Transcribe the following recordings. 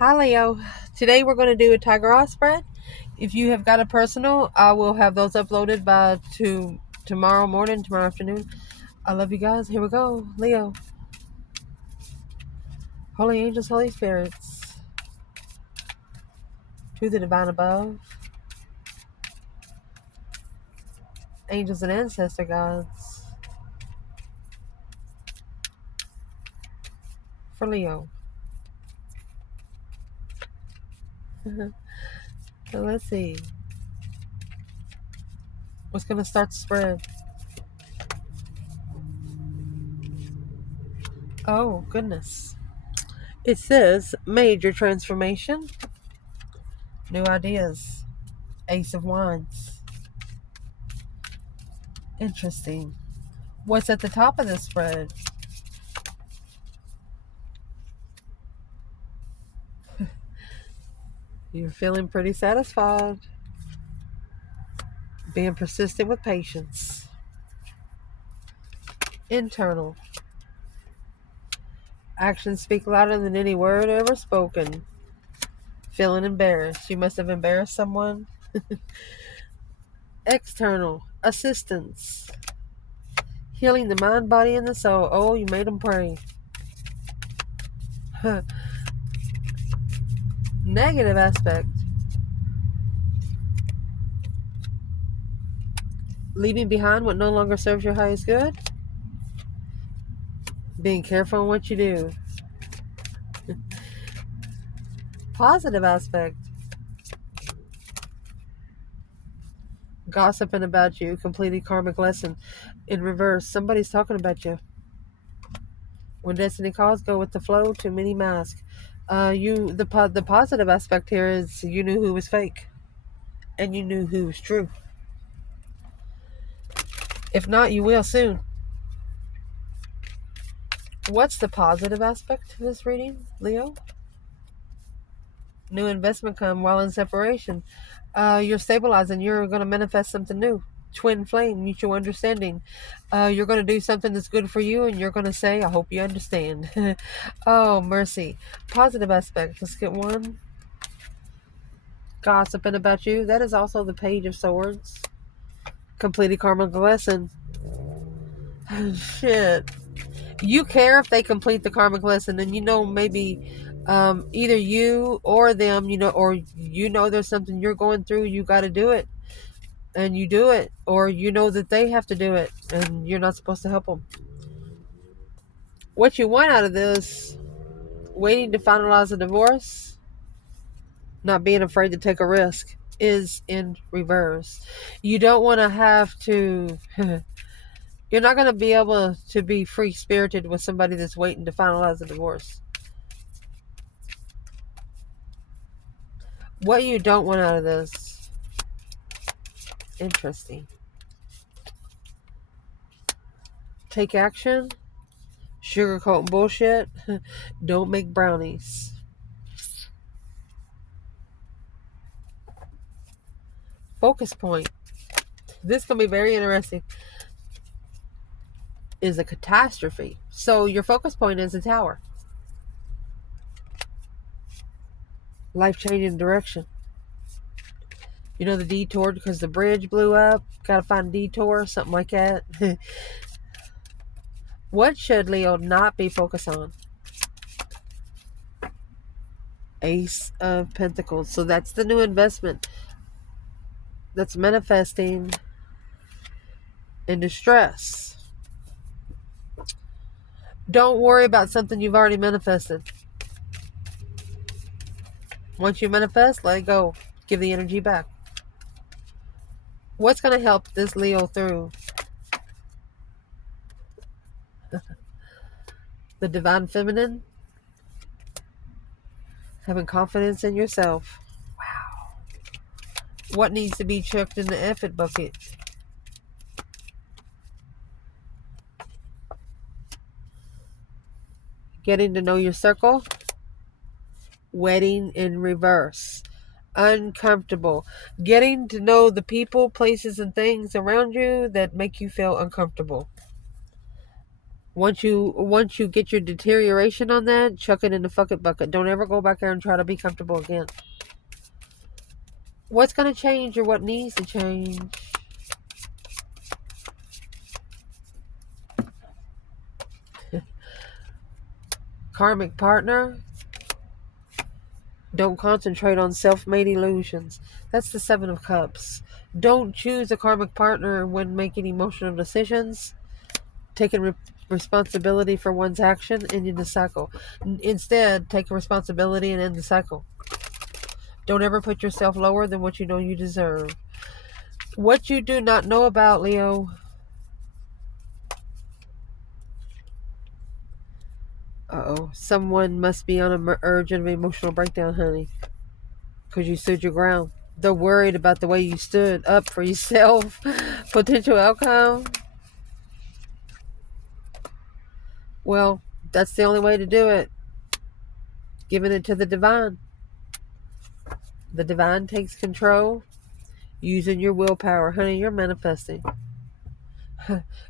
Hi Leo. Today we're going to do a Tiger Eye spread. If you have got a personal, I will have those uploaded by tomorrow morning, tomorrow afternoon. I love you guys. Here we go. Leo. Holy angels, holy spirits. To the divine above. Angels and ancestor gods. For Leo. So let's see. What's going to start the spread? Oh, goodness. It says major transformation. New ideas. Ace of Wands. Interesting. What's at the top of this spread? You're feeling pretty satisfied. Being persistent with patience. Internal. Actions speak louder than any word ever spoken. Feeling embarrassed. You must have embarrassed someone. External. Assistance. Healing the mind, body, and the soul. Oh, you made them pray. Negative aspect. Leaving behind what no longer serves your highest good. Being careful in what you do. Positive aspect. Gossiping about you. Completing karmic lesson. In reverse, somebody's talking about you. When destiny calls, go with the flow. Too many masks. The positive aspect here is you knew who was fake, and you knew who was true. If not, you will soon. What's the positive aspect to this reading, Leo? New investment come while in separation. You're stabilizing. You're going to manifest something new. Twin flame, mutual understanding. You're going to do something that's good for you, and you're going to say, I hope you understand. Oh, mercy. Positive aspect. Let's get one. Gossiping about you. That is also the Page of Swords. Completed karmic lesson. Shit. You care if they complete the karmic lesson, and maybe either you or them, or there's something you're going through, you got to do it, and you do it, or that they have to do it, and you're not supposed to help them. What you want out of this, waiting to finalize a divorce, not being afraid to take a risk, is in reverse. You don't want to have to you're not going to be able to be free-spirited with somebody that's waiting to finalize a divorce. What you don't want out of this. Interesting. Take action. Sugarcoat bullshit. Don't make brownies. Focus point. This is going to be very interesting. Is a catastrophe. So your focus point is a tower. Life-changing direction. The detour because the bridge blew up. Gotta find a detour, something like that. What should Leo not be focused on? Ace of Pentacles. So that's the new investment that's manifesting in distress. Don't worry about something you've already manifested. Once you manifest, let it go. Give the energy back. What's going to help this Leo through? The divine feminine. Having confidence in yourself. Wow. What needs to be chucked in the effort bucket? Getting to know your circle. Wedding in reverse. Uncomfortable. Getting to know the people, places, and things around you that make you feel uncomfortable. Once you get your deterioration on that, chuck it in the fucking bucket. Don't ever go back there and try to be comfortable again. What's going to change or what needs to change? Karmic partner. Don't concentrate on self-made illusions. That's the Seven of Cups. Don't choose a karmic partner when making emotional decisions, taking responsibility for one's action, and end the cycle. Instead, take responsibility and end the cycle. Don't ever put yourself lower than what you know you deserve. What you do not know about, Leo. Uh-oh. Someone must be on an urge of emotional breakdown, honey. Because you stood your ground. They're worried about the way you stood up for yourself. Potential outcome. Well, that's the only way to do it. Giving it to the divine. The divine takes control. Using your willpower. Honey, you're manifesting.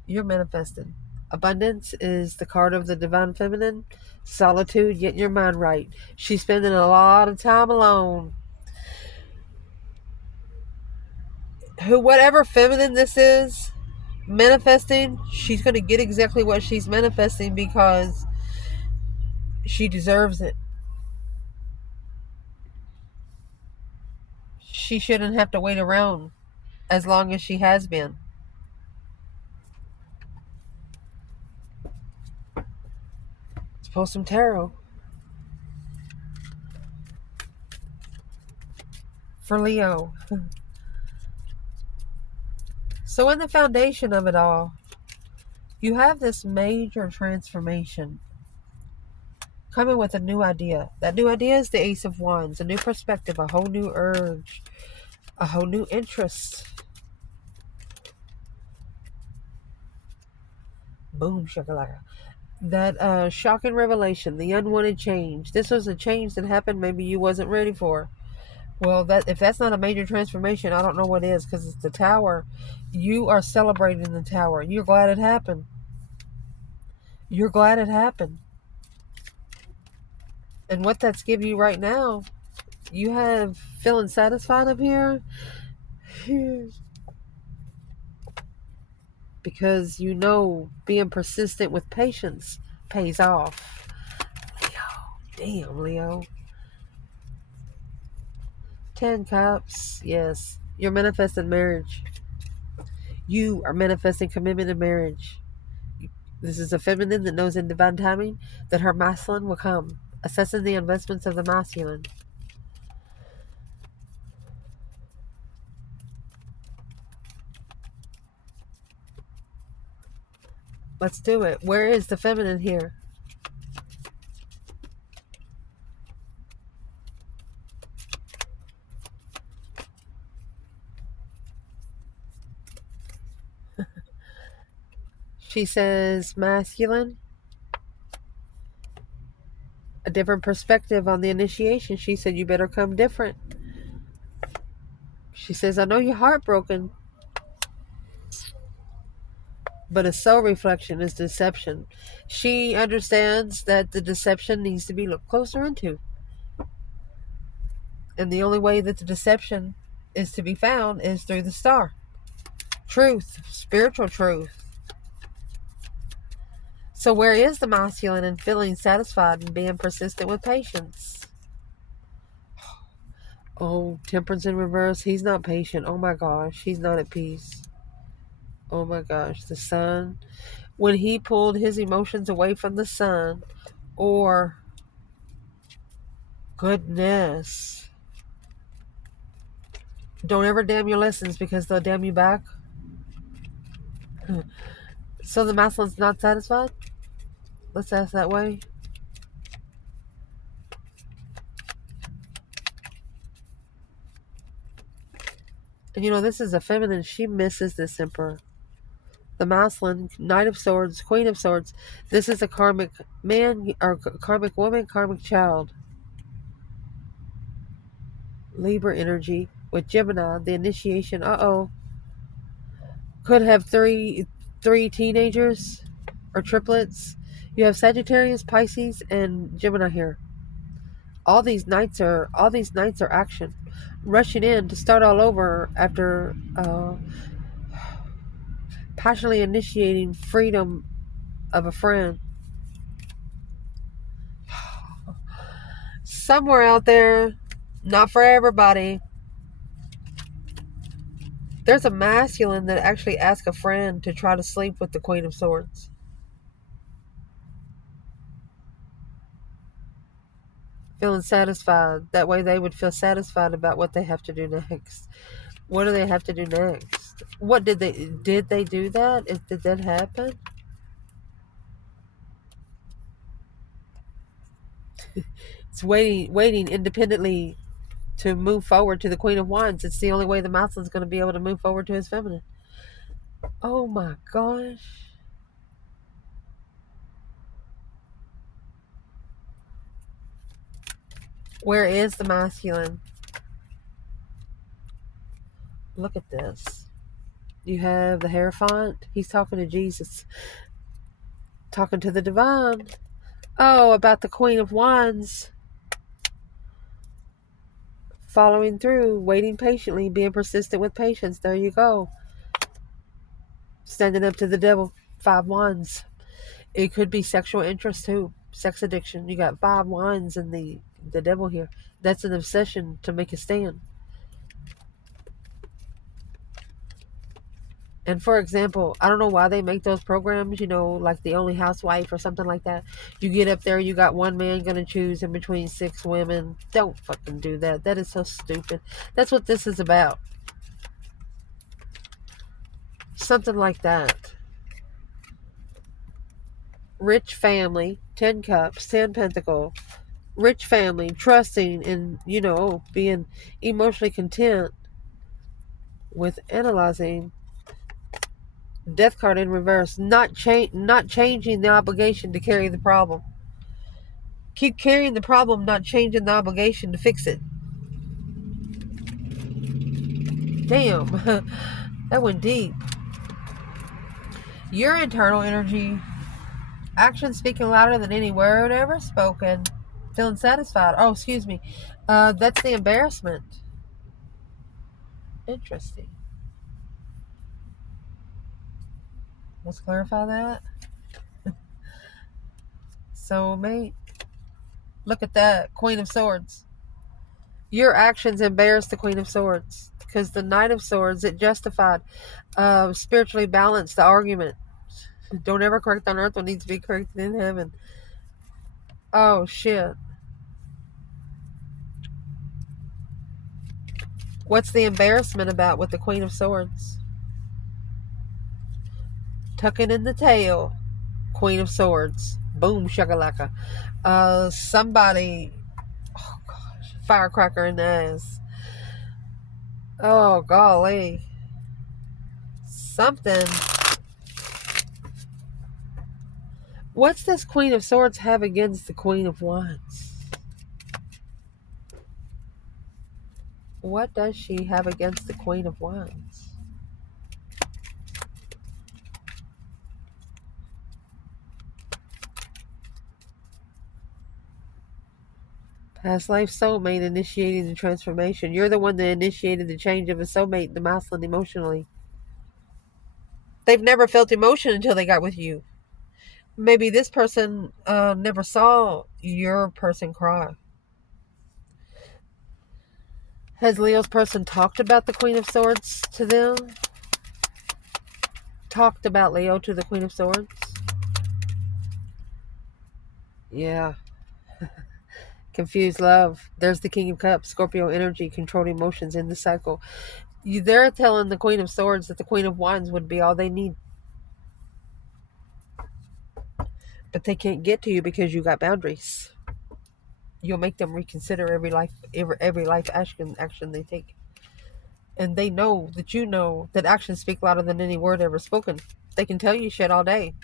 You're manifesting. Abundance is the card of the divine feminine. Solitude, getting your mind right. She's spending a lot of time alone. Whatever feminine this is, manifesting, she's going to get exactly what she's manifesting because she deserves it. She shouldn't have to wait around as long as she has been. Let's pull some tarot. For Leo. So in the foundation of it all, you have this major transformation coming with a new idea. That new idea is the Ace of Wands, a new perspective, a whole new urge, a whole new interest. Boom, shakalaka. That shocking revelation, the unwanted change. This was a change that happened maybe you wasn't ready for. Well, if that's not a major transformation, I don't know what is, because it's the Tower. You are celebrating the Tower. You're glad it happened. You're glad it happened. And what that's giving you right now, you have feeling satisfied up here. Because you know being persistent with patience pays off. Leo. Damn, Leo. 10 Cups. Yes. You're manifesting marriage. You are manifesting commitment in marriage. This is a feminine that knows in divine timing that her masculine will come. Assessing the investments of the masculine. Let's do it. Where is the feminine here? She says masculine. A different perspective on the initiation. She said you better come different. She says, I know you're heartbroken, but a soul reflection is deception. She understands that the deception needs to be looked closer into. And the only way that the deception is to be found is through the star. Truth, spiritual truth. So where is the masculine in feeling satisfied and being persistent with patience? Oh, temperance in reverse. He's not patient. Oh my gosh. He's not at peace. Oh my gosh. The sun. When he pulled his emotions away from the sun, or goodness. Don't ever damn your lessons because they'll damn you back. So the masculine's not satisfied? Let's ask that way. And you know, this is a feminine. She misses this emperor. The masculine, Knight of Swords, Queen of Swords. This is a karmic man, or karmic woman, karmic child. Libra energy with Gemini, the initiation. Uh-oh. Could have three teenagers. or triplets. You have Sagittarius, Pisces, and Gemini here. All these nights are action, rushing in to start all over after passionately initiating freedom of a friend. Somewhere out there, not for everybody, there's a masculine that actually asks a friend to try to sleep with the Queen of Swords. Feeling satisfied. That way they would feel satisfied about what they have to do next. What do they have to do next? What did they do that? Did that happen? It's waiting independently to move forward to the Queen of Wands. It's the only way the masculine's going to be able to move forward to his feminine. Oh my gosh. Where is the masculine? Look at this. You have the Hierophant. He's talking to Jesus. Talking to the divine. Oh, about the Queen of Wands. Following through, waiting patiently, being persistent with patience. There you go. Standing up to the devil. 5 wands. It could be sexual interest too. Sex addiction. You got 5 wands in the devil here. That's an obsession to make a stand. And for example, I don't know why they make those programs, like The Only Housewife or something like that. You get up there, you got one man going to choose in between 6 women. Don't fucking do that. That is so stupid. That's what this is about. Something like that. Rich family, 10 cups, 10 pentacle. Rich family, trusting and, being emotionally content with analyzing. Death card in reverse. Not changing the obligation to carry the problem. Keep carrying the problem, not changing the obligation to fix it. Damn. That went deep. Your internal energy. Action speaking louder than any word ever spoken. Feeling satisfied. Oh, excuse me. That's the embarrassment. Interesting. Let's clarify that. Soulmate. Look at that. Queen of Swords. Your actions embarrass the Queen of Swords. Because the Knight of Swords, it justified. Spiritually balanced the argument. Don't ever correct on earth what needs to be corrected in heaven. Oh, shit. What's the embarrassment about with the Queen of Swords? Tucking in the tail. Queen of Swords. Boom, shakalaka. Somebody... Oh, gosh. Firecracker in the ass. Oh, golly. Something. What's this Queen of Swords have against the Queen of Wands? What does she have against the Queen of Wands? Past life soulmate initiating the transformation. You're the one that initiated the change of a soulmate, the masculine, emotionally. They've never felt emotion until they got with you. Maybe this person never saw your person cry. Has Leo's person talked about the Queen of Swords to them? Talked about Leo to the Queen of Swords? Yeah. Confused love. There's the King of Cups, Scorpio energy, controlled emotions in the cycle. They're telling the Queen of Swords that the Queen of Wands would be all they need. But they can't get to you because you got boundaries. You'll make them reconsider every life action they take. And they know that actions speak louder than any word ever spoken. They can tell you shit all day.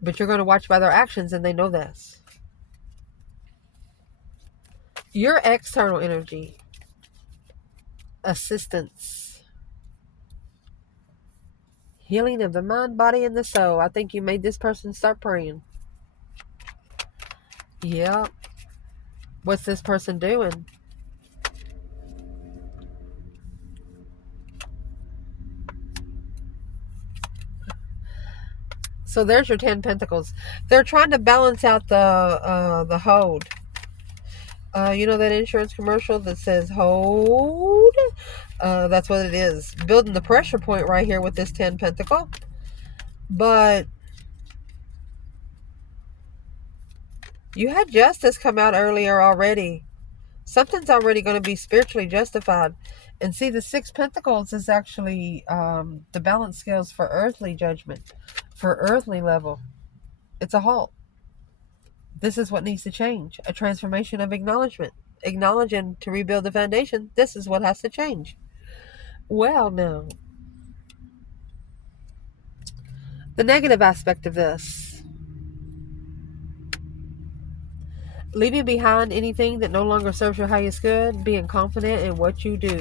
But you're going to watch by their actions, and they know this. Your external energy. Assistance. Healing of the mind, body, and the soul. I think you made this person start praying. Yeah. What's this person doing? So there's your 10 Pentacles. They're trying to balance out the hold. You know that insurance commercial that says hold? That's what it is. Building the pressure point right here with this 10 Pentacle. But you had justice come out earlier already. Something's already going to be spiritually justified. And see, the 6 Pentacles is actually the balance scales for earthly judgment, for earthly level. It's a halt. This is what needs to change. A transformation of acknowledgement. Acknowledging to rebuild the foundation. This is what has to change. Well, now, the negative aspect of this. Leaving behind anything that no longer serves your highest good. Being confident in what you do.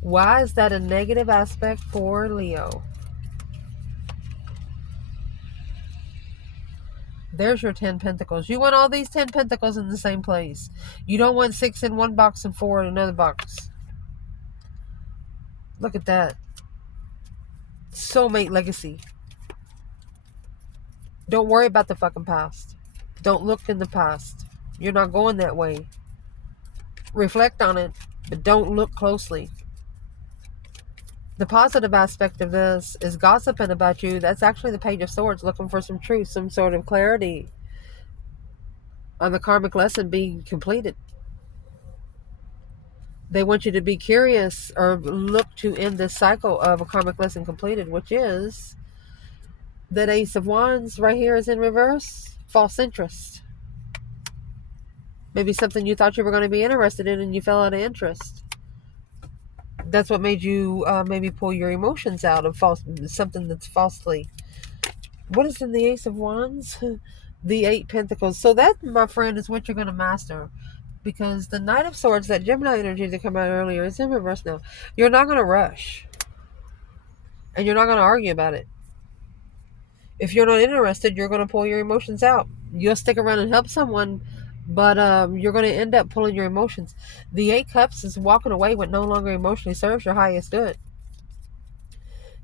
Why is that a negative aspect for Leo? There's your 10 Pentacles. You want all these 10 Pentacles in the same place. You don't want 6 in one box and 4 in another box. Look at that. Soulmate legacy. Don't worry about the fucking past. Don't look in the past. You're not going that way. Reflect on it, but don't look closely. The positive aspect of this is gossiping about you. That's actually the Page of Swords, looking for some truth, some sort of clarity on the karmic lesson being completed. They want you to be curious or look to end this cycle of a karmic lesson completed, which is that Ace of Wands right here is in reverse. False interest. Maybe something you thought you were going to be interested in and you fell out of interest. That's what made you maybe pull your emotions out of something that's falsely. What is in the Ace of Wands? The 8 Pentacles. So that, my friend, is what you're going to master. Because the Knight of Swords, that Gemini energy that came out earlier, is in reverse now. You're not going to rush. And you're not going to argue about it. If you're not interested, you're going to pull your emotions out. You'll stick around and help someone, but you're going to end up pulling your emotions. The 8 Cups is walking away what no longer emotionally serves your highest good.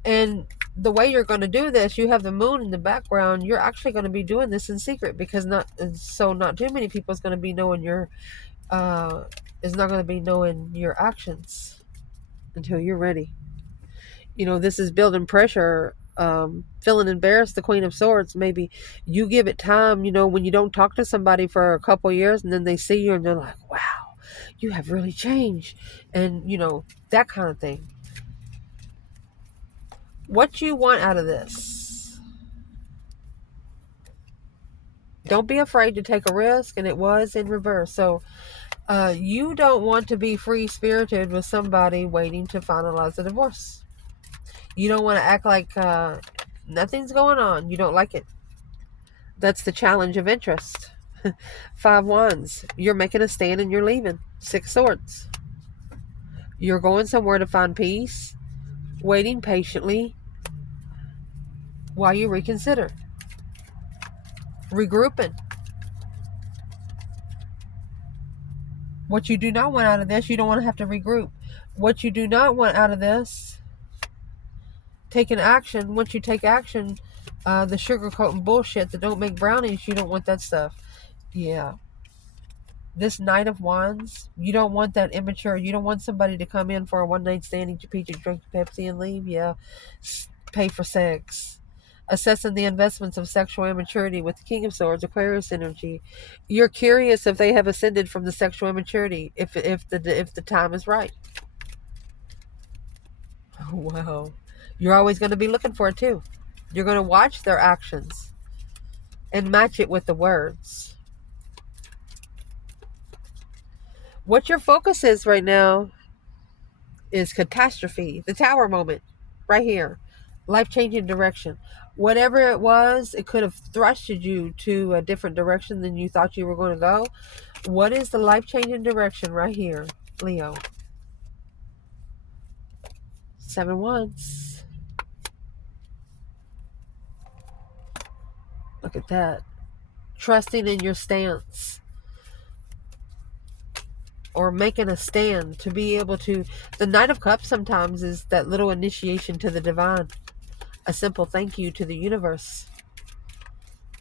And the way you're going to do this, you have the moon in the background. You're actually going to be doing this in secret because not too many people is going to be knowing your actions until you're ready. You know, this is building pressure. Feeling embarrassed, the Queen of Swords. Maybe you give it time. You know, when you don't talk to somebody for a couple of years and then they see you and they're like, "Wow, you have really changed," and you know that kind of thing. What you want out of this? Don't be afraid to take a risk, and it was in reverse. So you don't want to be free-spirited with somebody waiting to finalize the divorce. You don't want to act like nothing's going on. You don't like it. That's the challenge of interest. 5 Wands. You're making a stand and you're leaving. 6 Swords. You're going somewhere to find peace, waiting patiently while you reconsider. Regrouping. What you do not want out of this, you don't want to have to regroup. What you do not want out of this, taking action. Once you take action, the sugarcoating bullshit that don't make brownies, you don't want that stuff. Yeah. This Knight of Wands, you don't want that immature. You don't want somebody to come in for a one-night stand, eat your peach, drink Pepsi, and leave. Yeah. Pay for sex. Assessing the investments of sexual immaturity with the King of Swords, Aquarius energy. You're curious if they have ascended from the sexual immaturity, if the time is right. Wow. You're always going to be looking for it too. You're going to watch their actions and match it with the words. What your focus is right now is catastrophe. The Tower moment. Right here. Life-changing direction. Whatever it was, it could have thrusted you to a different direction than you thought you were going to go. What is the life-changing direction right here, Leo? 7 Wands. Look at that. Trusting in your stance. Or making a stand to be able to. The Knight of Cups sometimes is that little initiation to the divine. A simple thank you to the universe.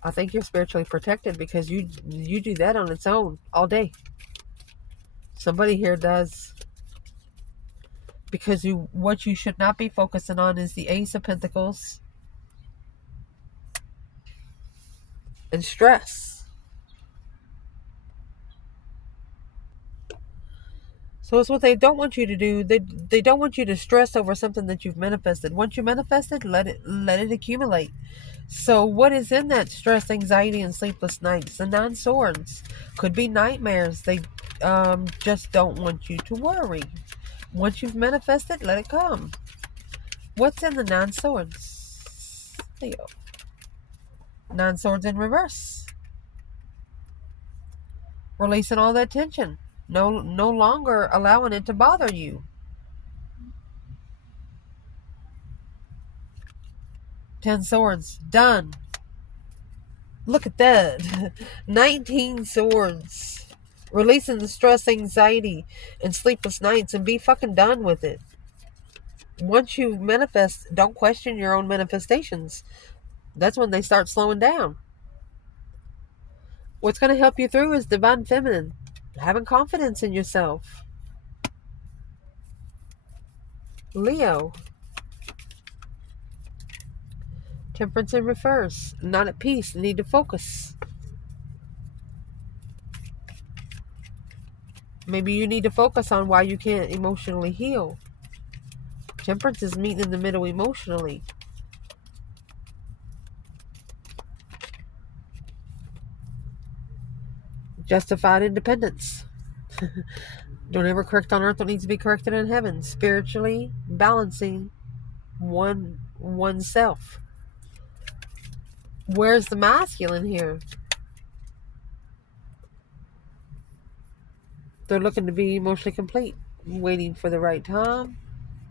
I think you're spiritually protected because you do that on its own all day. Somebody here does. Because what you should not be focusing on is the Ace of Pentacles and stress. So it's what they don't want you to do. They don't want you to stress over something that you've manifested. Once you manifested, let it accumulate. So what is in that stress, anxiety, and sleepless nights? The 9 swords could be nightmares. They just don't want you to worry. Once you've manifested, let it come. What's in the 9 swords? Leo. 9 swords in reverse. Releasing all that tension. No longer allowing it to bother you. 10 swords. Done. Look at that. 19 swords. Releasing the stress, anxiety, and sleepless nights and be fucking done with it. Once you manifest, don't question your own manifestations. That's when they start slowing down. What's going to help you through is divine feminine. Having confidence in yourself. Leo. Temperance in reverse. Not at peace. Need to focus. Maybe you need to focus on why you can't emotionally heal. Temperance is meeting in the middle emotionally. Justified independence. Don't ever correct on earth what needs to be corrected in heaven. Spiritually balancing oneself. Where's the masculine here? They're looking to be emotionally complete. Waiting for the right time.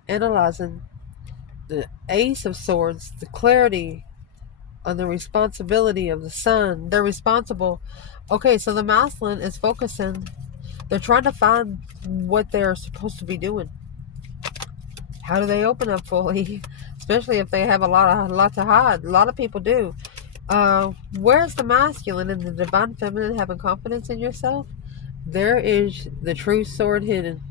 Analyzing the Ace of Swords. The clarity on the responsibility of the sun. They're responsible. Okay, so the masculine is focusing. They're trying to find what they're supposed to be doing. How do they open up fully? Especially if they have a lot to hide. A lot of people do. Where's the masculine and the divine feminine having confidence in yourself? There is the true sword hidden.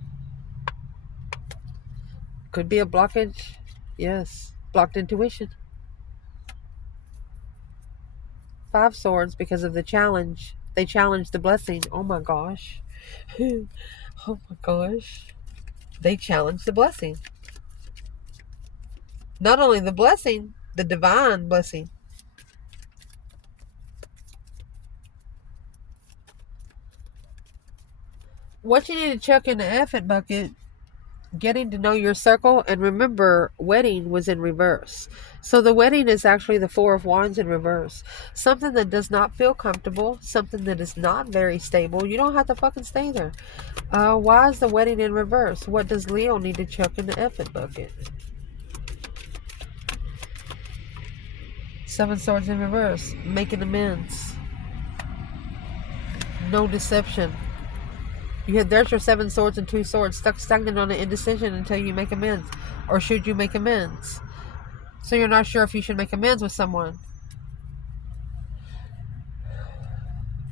Could be a blockage. Yes. Blocked intuition. 5 swords because of the challenge. They challenged the blessing. Oh my gosh. Oh my gosh. They challenged the blessing. Not only the blessing, the divine blessing. What you need to check in the effort bucket, getting to know your circle, and remember, wedding was in reverse. So the wedding is actually the 4 of Wands in reverse. Something that does not feel comfortable, something that is not very stable. You don't have to fucking stay there. Why is the wedding in reverse? What does Leo need to check in the effort bucket? 7 swords in reverse. Making amends. No deception. There's your 7 swords and 2 swords. Stuck stagnant on an indecision until you make amends. Or should you make amends? So you're not sure if you should make amends with someone.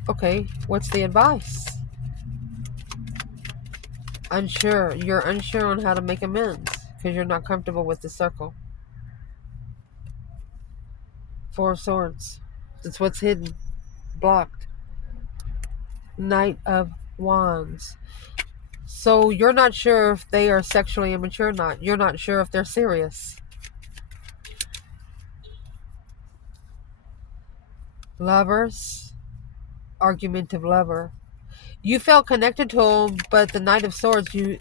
Okay, what's the advice? Unsure. You're unsure on how to make amends because you're not comfortable with the circle. 4 of swords. That's what's hidden. Blocked. Knight of Wands. So you're not sure if they are sexually immature or not. You're not sure if they're serious. Lovers. Argumentative lover. You felt connected to him, but the Knight of Swords, you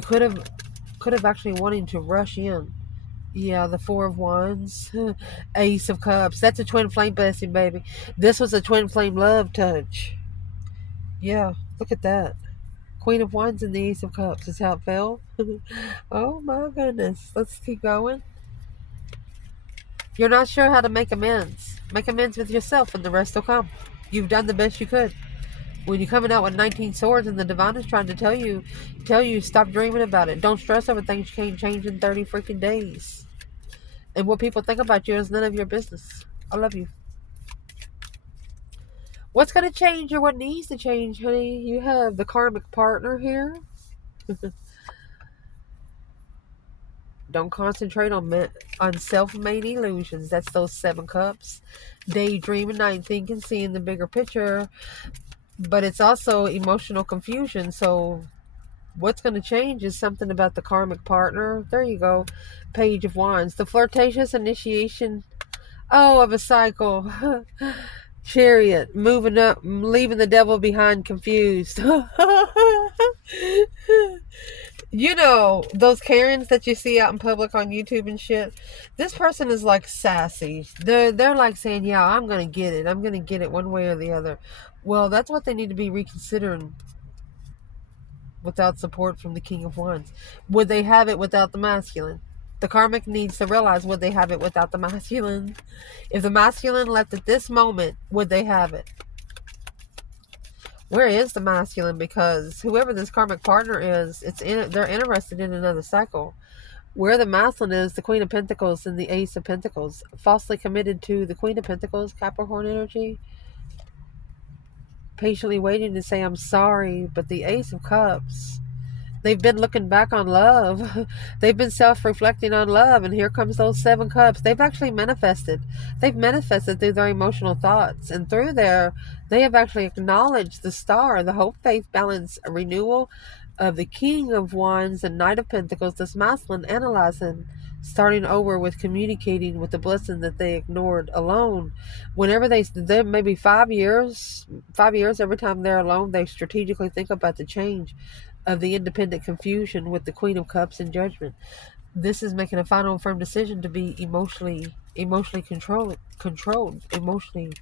could have actually wanting to rush in. Yeah, the 4 of Wands. Ace of Cups. That's a twin flame blessing, baby. This was a twin flame love touch. Yeah, look at that. Queen of Wands and the Ace of Cups is how it fell. Oh my goodness. Let's keep going. You're not sure how to make amends. Make amends with yourself and the rest will come. You've done the best you could. When you're coming out with 19 swords and the divine is trying to tell you, stop dreaming about it. Don't stress over things you can't change in 30 freaking days. And what people think about you is none of your business. I love you. What's going to change or what needs to change, honey? You have the karmic partner here. Don't concentrate on self-made illusions. That's those 7 cups. Daydreaming, night thinking, seeing the bigger picture. But it's also emotional confusion. So what's going to change is something about the karmic partner. There you go. Page of Wands. The flirtatious initiation, of a cycle. Chariot. Moving up, leaving the devil behind, confused. You know, those Karens that you see out in public on YouTube and shit, this person is like sassy. They're like saying, yeah, I'm going to get it. I'm going to get it one way or the other. Well, that's what they need to be reconsidering without support from the King of Wands. Would they have it without the masculine? The karmic needs to realize, would they have it without the masculine? If the masculine left at this moment, would they have it? Where is the masculine? Because whoever this karmic partner is, they're interested in another cycle. Where the masculine is, the Queen of Pentacles and the Ace of Pentacles. Falsely committed to the Queen of Pentacles, Capricorn energy. Patiently waiting to say, I'm sorry. But the Ace of Cups, they've been looking back on love. They've been self-reflecting on love. And here comes those 7 cups. They've actually manifested. They've manifested through their emotional thoughts. And through there, they have actually acknowledged the star, the hope, faith, balance, renewal of the King of Wands and Knight of Pentacles, this masculine, analyzing, starting over with communicating with the blessing that they ignored alone. Whenever they maybe 5 years, every time they're alone, they strategically think about the change of the independent confusion with the Queen of Cups and Judgment. This is making a final and firm decision to be emotionally controlled emotionally.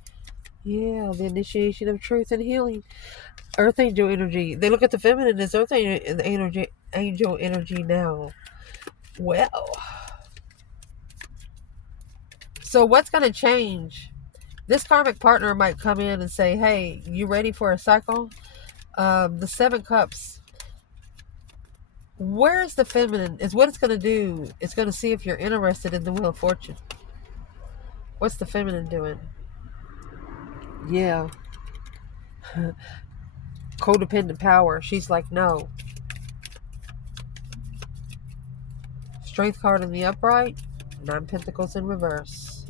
Yeah, the initiation of truth and healing. Earth angel energy. They look at the feminine as earth angel energy now. Well, so what's going to change? This karmic partner might come in and say, hey, you ready for a cycle? The 7 cups. Where's the feminine is what it's going to do. It's going to see if you're interested in the Wheel of Fortune. What's the feminine doing? Yeah. Codependent power. She's like, no. Strength card in the upright. 9 Pentacles in reverse.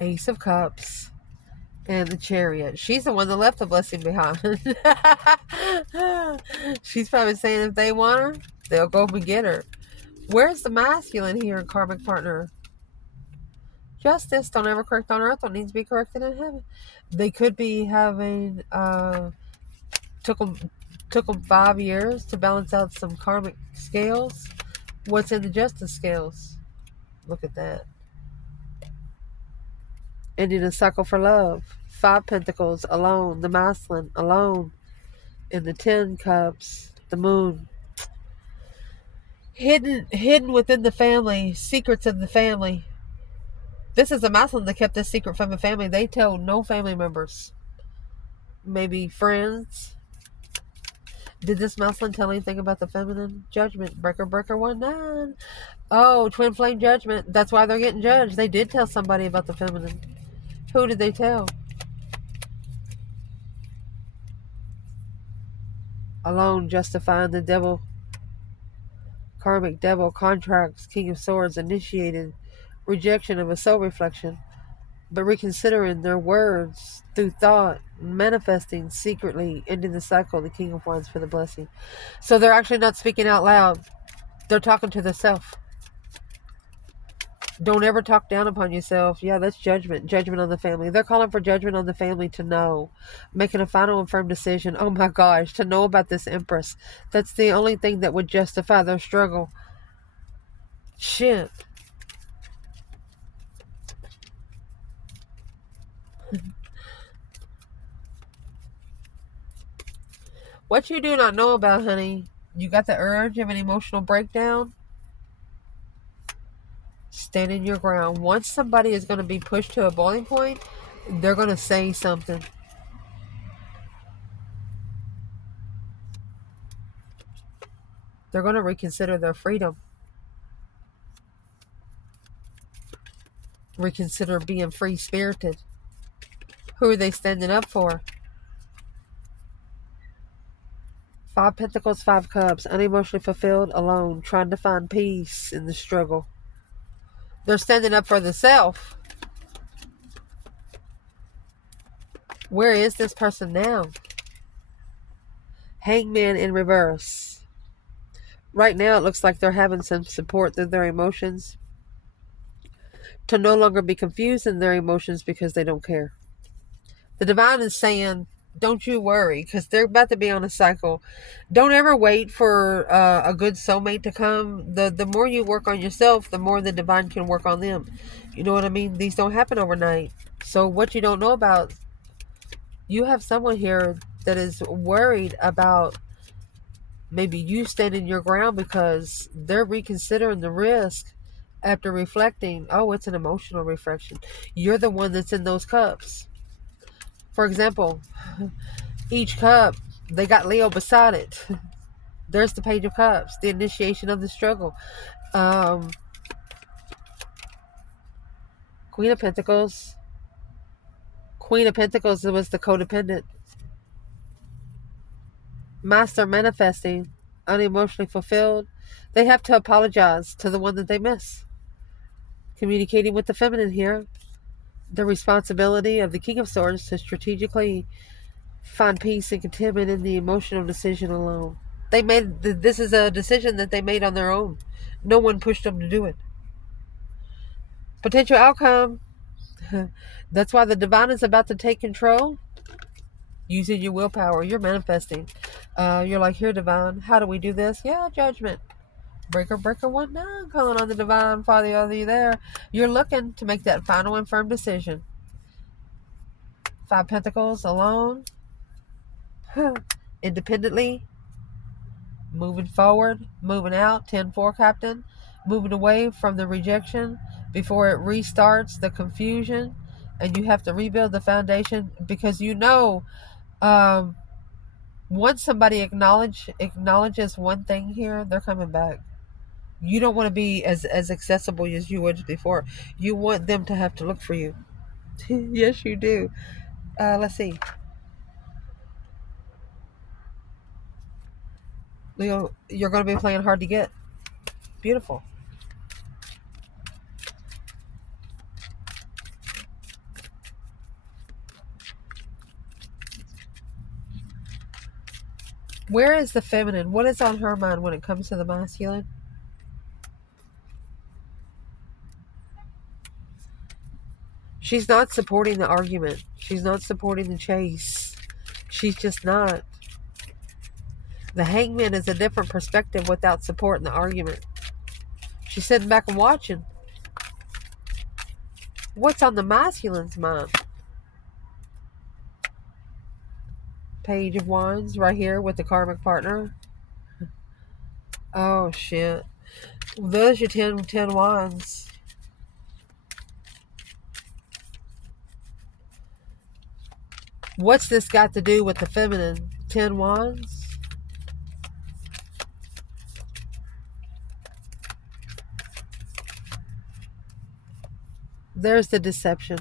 Ace of Cups. And the Chariot. She's the one that left the blessing behind. She's probably saying if they want her, they'll go and get her. Where's the masculine here in karmic partner? Justice. Don't ever correct on earth what needs to be corrected in heaven. They could be having took them 5 years to balance out some karmic scales. What's in the justice scales? Look at that. Ending a cycle for love. 5 Pentacles alone. The masculine alone. And the 10 Cups. The moon. Hidden within the family. Secrets of the family. This is a masculine that kept this secret from the family. They told no family members. Maybe friends. Did this masculine tell anything about the feminine? Judgment. Breaker 19. Oh, twin flame judgment. That's why they're getting judged. They did tell somebody about the feminine. Who did they tell? Alone, justifying the devil. Karmic devil, contracts, King of Swords, initiated rejection of a soul reflection, but reconsidering their words through thought, manifesting secretly, ending the cycle, the King of Wands for the blessing. So they're actually not speaking out loud. They're talking to themselves. Don't ever talk down upon yourself. Yeah, that's judgment. Judgment on the family. They're calling for judgment on the family to know. Making a final and firm decision. Oh my gosh, to know about this Empress. That's the only thing that would justify their struggle. Shit. What you do not know about, honey, You got the urge of an emotional breakdown? Stand in your ground. Once somebody is going to be pushed to a boiling point, they're going to say something. They're going to reconsider their freedom. Reconsider being free-spirited. Who are they standing up for? 5 Pentacles, 5 Cups. Unemotionally fulfilled, alone. Trying to find peace in the struggle. They're standing up for the self. Where is this person now? Hangman in reverse. Right now it looks like they're having some support through their emotions. To no longer be confused in their emotions because they don't care. The divine is saying, don't you worry, because they're about to be on a cycle. Don't ever wait for a good soulmate to come. The more you work on yourself, the more the divine can work on them. You know what I mean? These don't happen overnight. So what you don't know about, you have someone here that is worried about maybe you standing your ground because they're reconsidering the risk after reflecting. Oh, it's an emotional reflection. You're the one that's in those cups. For example, each cup, they got Leo beside it. There's the Page of Cups, the initiation of the struggle. Queen of Pentacles. Queen of Pentacles was the codependent. Master manifesting, unemotionally fulfilled. They have to apologize to the one that they miss. Communicating with the feminine here. The responsibility of the King of Swords to strategically find peace and contentment in the emotional decision alone. They made this is a decision that they made on their own. No one pushed them to do it. Potential outcome. That's why the divine is about to take control. Using your willpower. You're manifesting. You're like, here, divine. How do we do this? Yeah, judgment. Breaker, 1-9. Calling on the divine. Father, are you there? You're looking to make that final and firm decision. 5 Pentacles alone. Independently. Moving forward. Moving out. 10-4 Captain. Moving away from the rejection before it restarts the confusion. And you have to rebuild the foundation because you know, once somebody acknowledges one thing here, they're coming back. You don't want to be as accessible as you was before. You want them to have to look for you. Yes, you do. Let's see. Leo, you're going to be playing hard to get. Beautiful. Where is the feminine? What is on her mind when it comes to the masculine? She's not supporting the argument. She's not supporting the chase. She's just not. The hangman is a different perspective without supporting the argument. She's sitting back and watching. What's on the masculine's mind? Page of Wands right here with the karmic partner. Oh, shit. There's your 10 Wands. What's this got to do with the feminine? 10 Wands? There's the deception.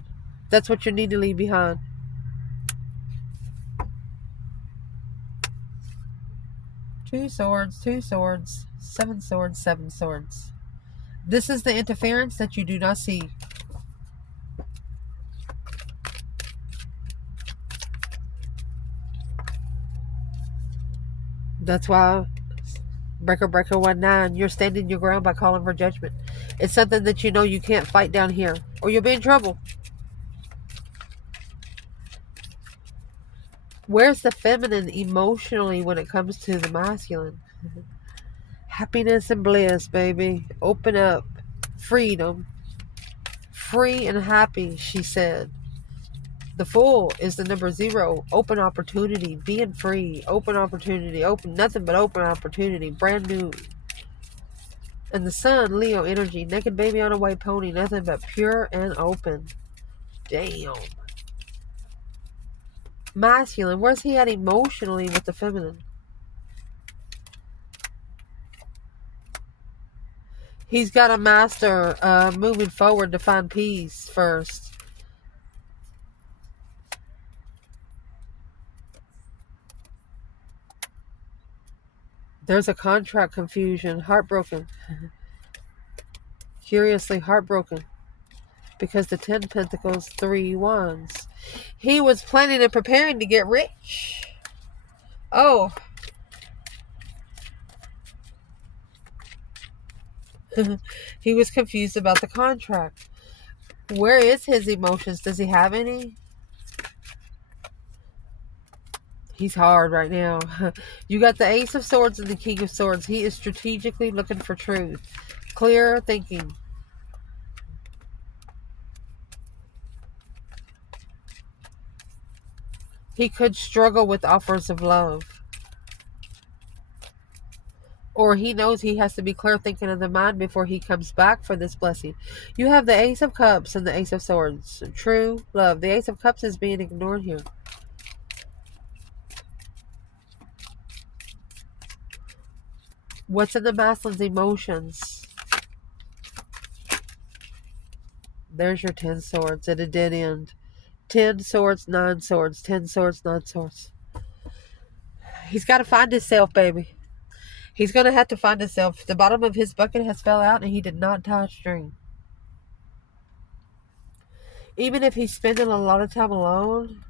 That's what you need to leave behind. Two swords, 7 swords, 7 swords. This is the interference that you do not see. That's why Breaker 1-9, you're standing your ground by calling for judgment. It's something that you know you can't fight down here, or you'll be in trouble. Where's the feminine emotionally when it comes to the masculine? Happiness and bliss, baby. Open up. Freedom. Free and happy, she said. The Fool is the number 0. Open opportunity, being free, open opportunity, open, nothing but open opportunity, brand new. And the Sun, Leo energy, naked baby on a white pony, nothing but pure and open. Damn. Masculine, where's he at emotionally with the feminine? He's got to master moving forward to find peace first. There's a contract confusion, heartbroken. Curiously heartbroken. Because the 10 Pentacles, 3 Wands. He was planning and preparing to get rich. Oh. He was confused about the contract. Where is his emotions? Does he have any? He's hard right now. You got the Ace of Swords and the King of Swords. He is strategically looking for truth. Clear thinking. He could struggle with offers of love. Or he knows he has to be clear thinking in the mind before he comes back for this blessing. You have the Ace of Cups and the Ace of Swords. True love. The Ace of Cups is being ignored here. What's in the masculine's emotions? There's your 10 swords at a dead end. 10 swords, 9 swords. 10 swords, 9 swords. He's got to find himself, baby. He's going to have to find himself. The bottom of his bucket has fell out and he did not tie a string. Even if he's spending a lot of time alone,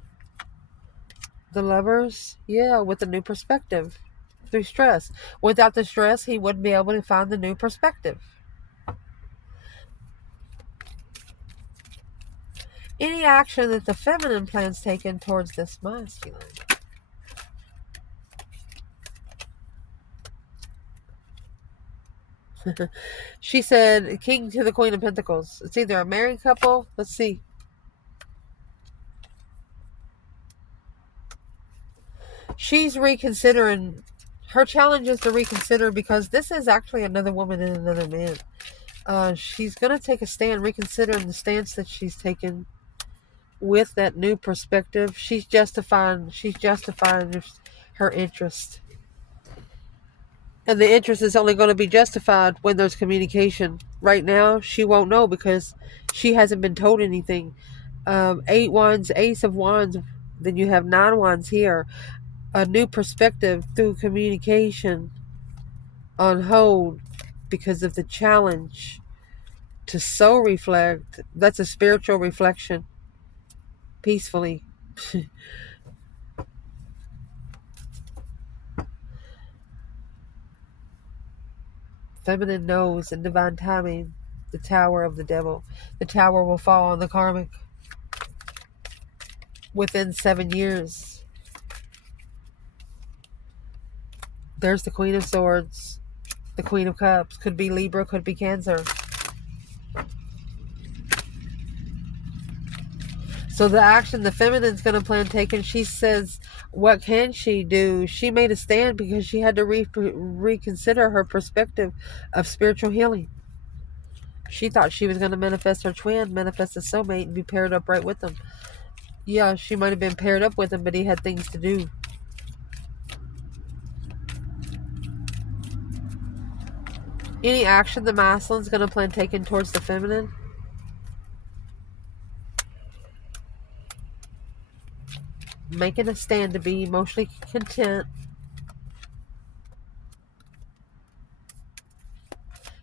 the Lovers, yeah, with a new perspective. Through stress. Without the stress, he wouldn't be able to find the new perspective. Any action that the feminine plans taken towards this masculine. She said, King to the Queen of Pentacles. It's either a married couple. Let's see. She's reconsidering. Her challenge is to reconsider because this is actually another woman and another man. She's going to take a stand, reconsidering the stance that she's taken with that new perspective. She's justifying her interest. And the interest is only going to be justified when there's communication. Right now, she won't know because she hasn't been told anything. 8 Wands, Ace of Wands, then you have 9 Wands here. A new perspective through communication on hold because of the challenge to soul reflect. That's a spiritual reflection. Peacefully. Feminine knows in divine timing the tower of the devil. The tower will fall on the Karmic within 7 years. There's the Queen of Swords, the Queen of Cups. Could be Libra, could be Cancer. So the action the feminine's going to plan taking, she says, what can she do? She made a stand because she had to reconsider her perspective of spiritual healing. She thought she was going to manifest her twin, manifest a soulmate, and be paired up right with them. Yeah, she might have been paired up with him, but he had things to do. Any action the masculine's going to plan taking towards the feminine? Making a stand to be emotionally content.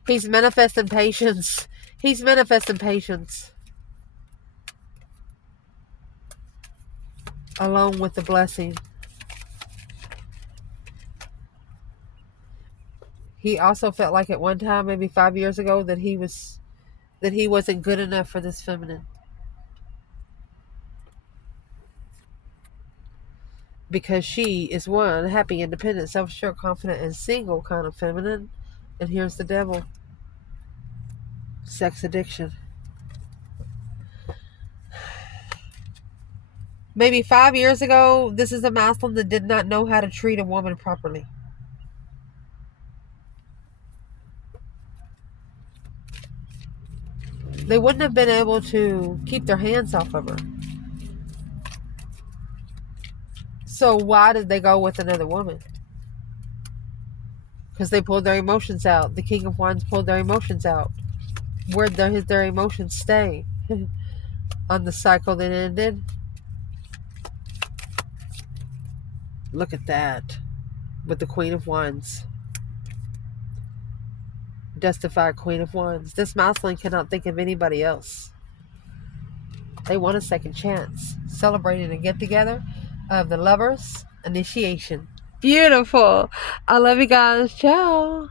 He's manifesting patience. He's manifesting patience. Along with the blessing. He also felt like at one time, maybe 5 years ago, that he wasn't good enough for this feminine. Because she is one happy, independent, self-assured, confident, and single kind of feminine. And here's the devil. Sex addiction. Maybe 5 years ago, this is a masculine that did not know how to treat a woman properly. They wouldn't have been able to keep their hands off of her. So why did they go with another woman? Because they pulled their emotions out. The King of Wands pulled their emotions out. Where did their emotions stay? On the cycle that ended? Look at that. With the Queen of Wands. Justified Queen of Wands. This masculine cannot think of anybody else. They want a second chance. Celebrating a get together of the lovers. Initiation. Beautiful. I love you guys. Ciao.